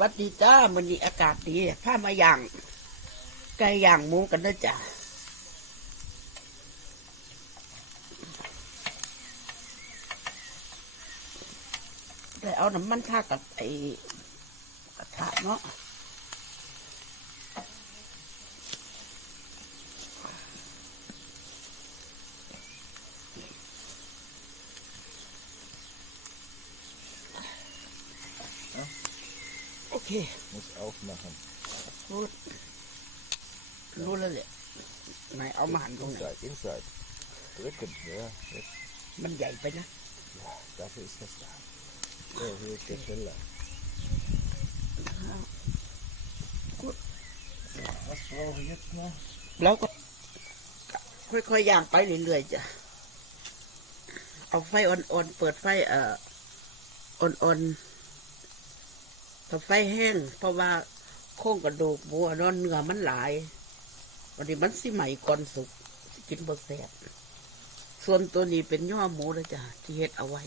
วัสดีจ้ามันนี้อากาศดีผ้ามาย่างไก่ย่างหมูกันนะจ้ะแต่เอาน้ำมันทากับไอ้กระทะเนาะ โอเค Muss aufmachen. รู้รู้แล้วแหละไหนเอามาหั่นตรงไหน Inside, inside. Drücken, ja. Jetzt. มันใหญ่ไปนะ Ja, dafür ist das da. So, hier ist der Teller. Gut. So, was brauche ich jetzt noch? แล้วก็ค่อยๆย่างไปเรื่อยๆจ้ะ เอาไฟอ่อนๆ เปิดไฟเอ่ออ่อนๆ ถ้าไฟแห้งเพราะว่าโครงกระดูกหมูอะเนอนเนื้อมันหลาย วันนี้มันสิใหม่ก่อนสุกกินบ่แซ่บส่วนตัวนี้เป็นย่อหมูเลยจ้ะที่เฮ็ดเอาไว้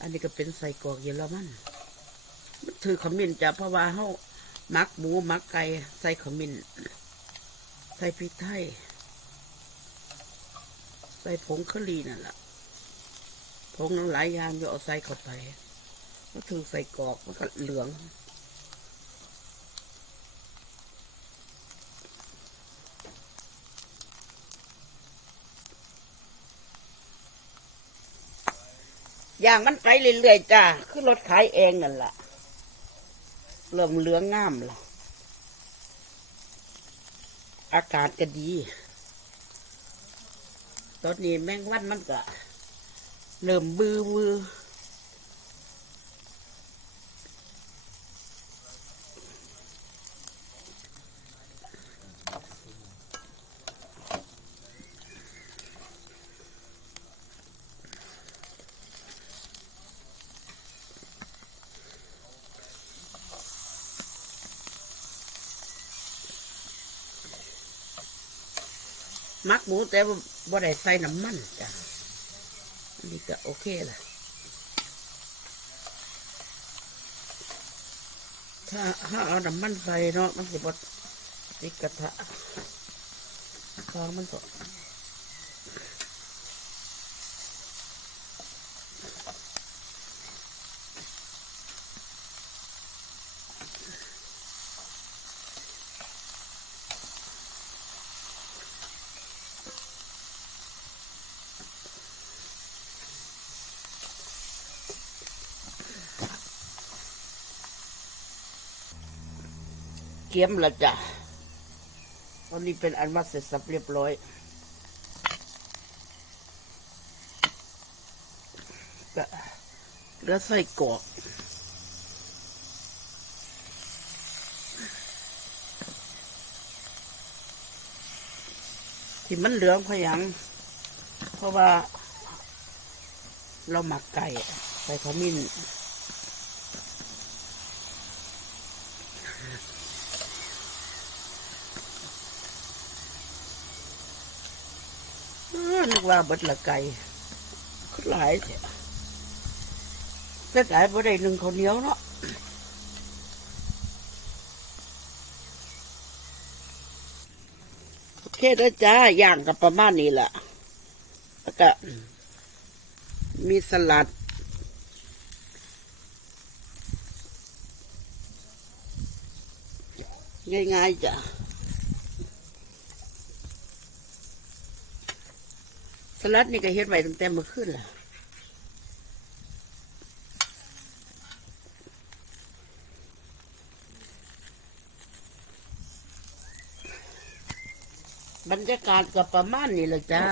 อันนี้ก็เป็นใส่กรอกเยอรมันมันถือขมิ้นจ้ะเพราะว่าเฮามักหมูมักไก่ใส่ขมิ้นใส่พริกไทยใส่ผงคลีนั่นแหละผงหลายอย่างจะเอาใส่เข้าไป ก็ถือใส่กรอกมันก็เหลือง อย่างมันไปเรื่อยๆจ้าคือรถขายเองนั่นแหละเริ่มเหลืองงามละอากาศก็ดี ตอนนี้แมงวันมันก็เริ่มบือบือ มักหมูแต่ว่าบ่ได้ใส่น้ำมันจ้ะน,นี่ก็โอเคละถ้าถ้าเอาน้ำมันใส่เนาะมันจะบดติดกระทะฟองมันก็ เกียมละจ้ะตอนนี้เป็นอันว่าเสร็จสับเรียบร้อย ก็เหลือใส่กรอกที่มันเหลืองพยัง เพราะว่า เราหมักไก่ใส่ขมิ้น เออนึก ว่าบดละไก่คือหลายเสียแต่หลายบ่ได้หนึ่งข้าเหนียวเนาะโอเคเด้อจ้าย่างกับประมาณนี้แหละแล้วก็มีสลัดง่ายๆจ้ะ สลัดนี่ก็เฮ็ดไว้ตั้งแต่เมื่อคืนล่ะบรรยากาศก็ประมาณนี้แหละจ้า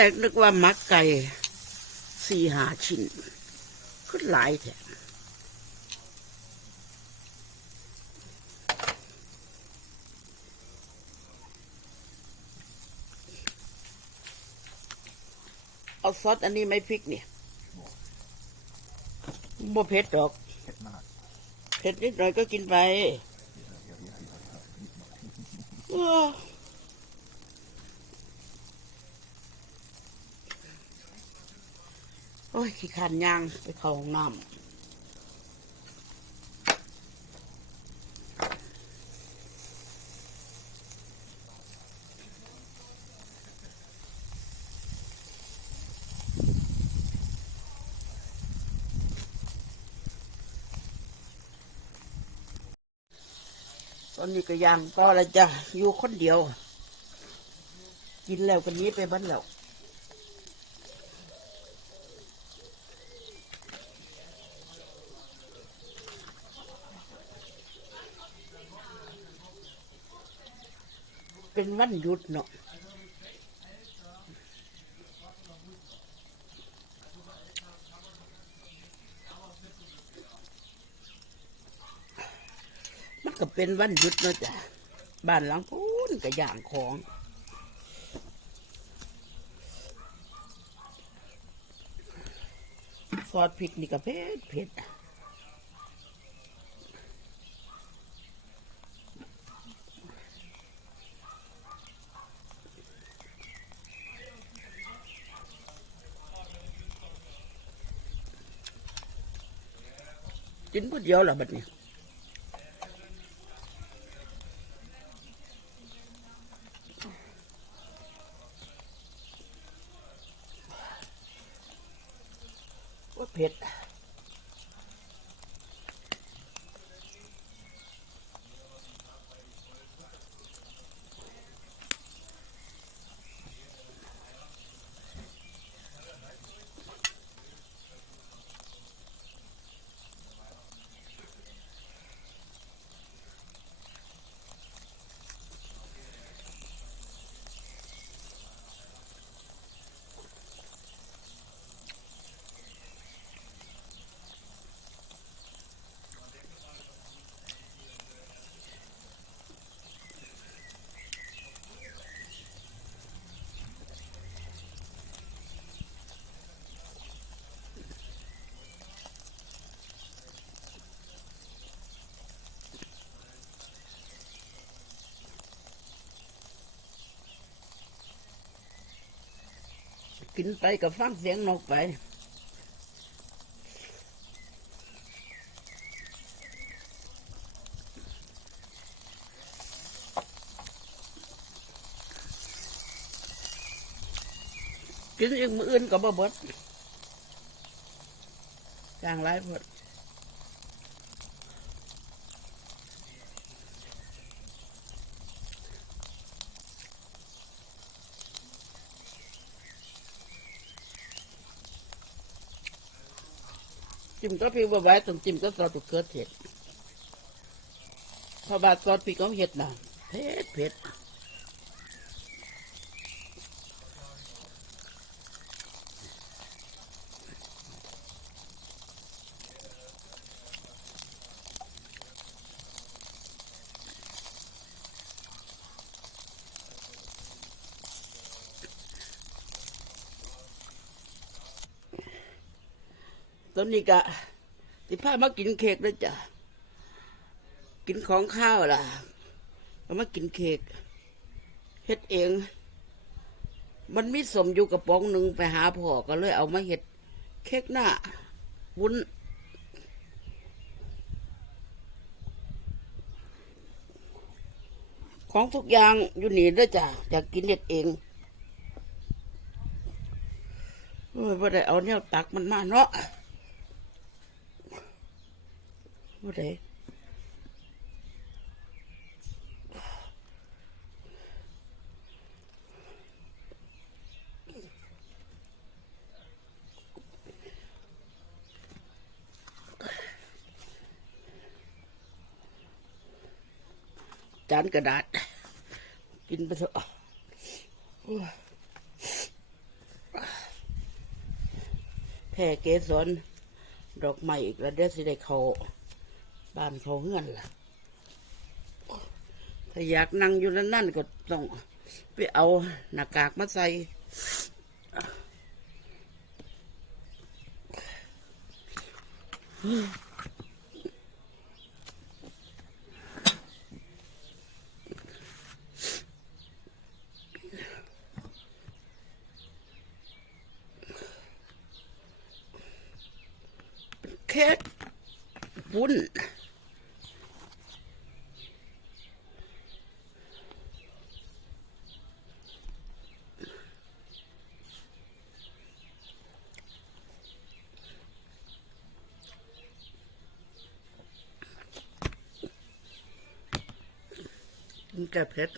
แรกนึกว่ามักไก่สี่หาชิ้นก็หลายแท้เอาซอสอันนี้ไหม่พริกเนี่ยบ่เผ็ดดอกเผ็ดมากเผ็ดนิดหน่อยก็กินไปว้าโอ้ย ขี้ขันยางไปเข้าห้องน้ำตอนนี้ก็ย่างก็แล้วจ้ะอยู่คนเดียว กินแล้วกันนี้ไปบ้านแล้ว เป็นวันหยุดเนาะมันก็เป็นวันหยุดเนาะจ้ะบ้านหลังพูนก็ย่างของซอสพริกนี่ก็เผ็ดเผ็ดอะ กินผู้เดียวเหรอบัดนี้ กินไปกับฟังเสียงนกไปกินอีกมืออื่นก็บ่เบิดจางไรพด จิ้มก็พริกบ่ไหว้ต้องจิ้มก็ซอสมะเขือเทศเพอบาดซอสพริกของเห็ดนะเผ็ดเผ็ด ตอนนี้ก็สิพามากินเค้กแล้วจ้ะกินของข้าวล่ะก็มากินเค้กเฮ็ดเอง มันมีสมอยู่กระป๋องหนึ่งไปหาพ่อก็เลยเอามาเฮ็ดเค้กหน้าวุ้นของทุกอย่างอยู่นี่ด้อจ้ะอยากกินเฮ็ดเองโอ้ยบ่ได้เอาแนวตักมันมาเนาะ บ่ได้จานกระดาษ กินไปเถอะแผ่เกสรดอกไม้อีกแล้วเดี๋ยวสิได้เขา บ้านเขาเฮือนล่ะ ถ้าอยากนั่งอยู่นั่นๆก็ต้องไปเอาหน้ากากมาใส่แค่บุญ กินกับเผ็ด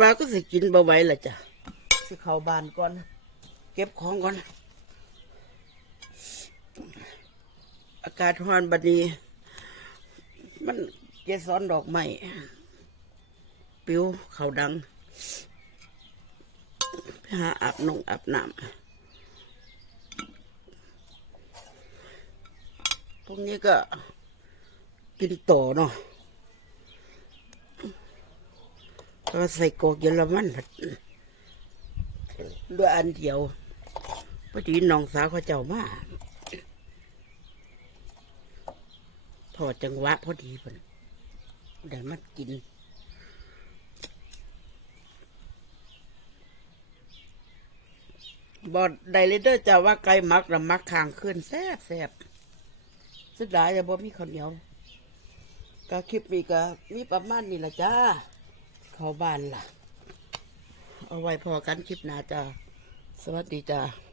ว่าก็สิกินบ่ไหวละจ้ะสิเข้าบ้านก่อน เก็บของก่อน อากาศร้อนบัดนี้ มันเกสรดอกไม้ปิวเขาดังไปหาอาบนงอาบน้ำพวกนี้ก็กินต่อเนาะก็ใส่กอกเยอรมันด้วยอันเดียว อดีน้องสาวเขาเจ้ามาพอจังหวะพอดีเพิ่นได้มากินบอดไดเลเดอร์จะว่าไก่มักแล้วมักข้างขึ้นแซ่บแซ่บสุดท้ายจะบ่มีข้าวเหนียวก็คลิปนี้ก็มีประมาณนี้ละจ้าเข้าบ้านล่ะ เอาไว้พอกันคลิปหน้าจ้าสวัสดีจ้า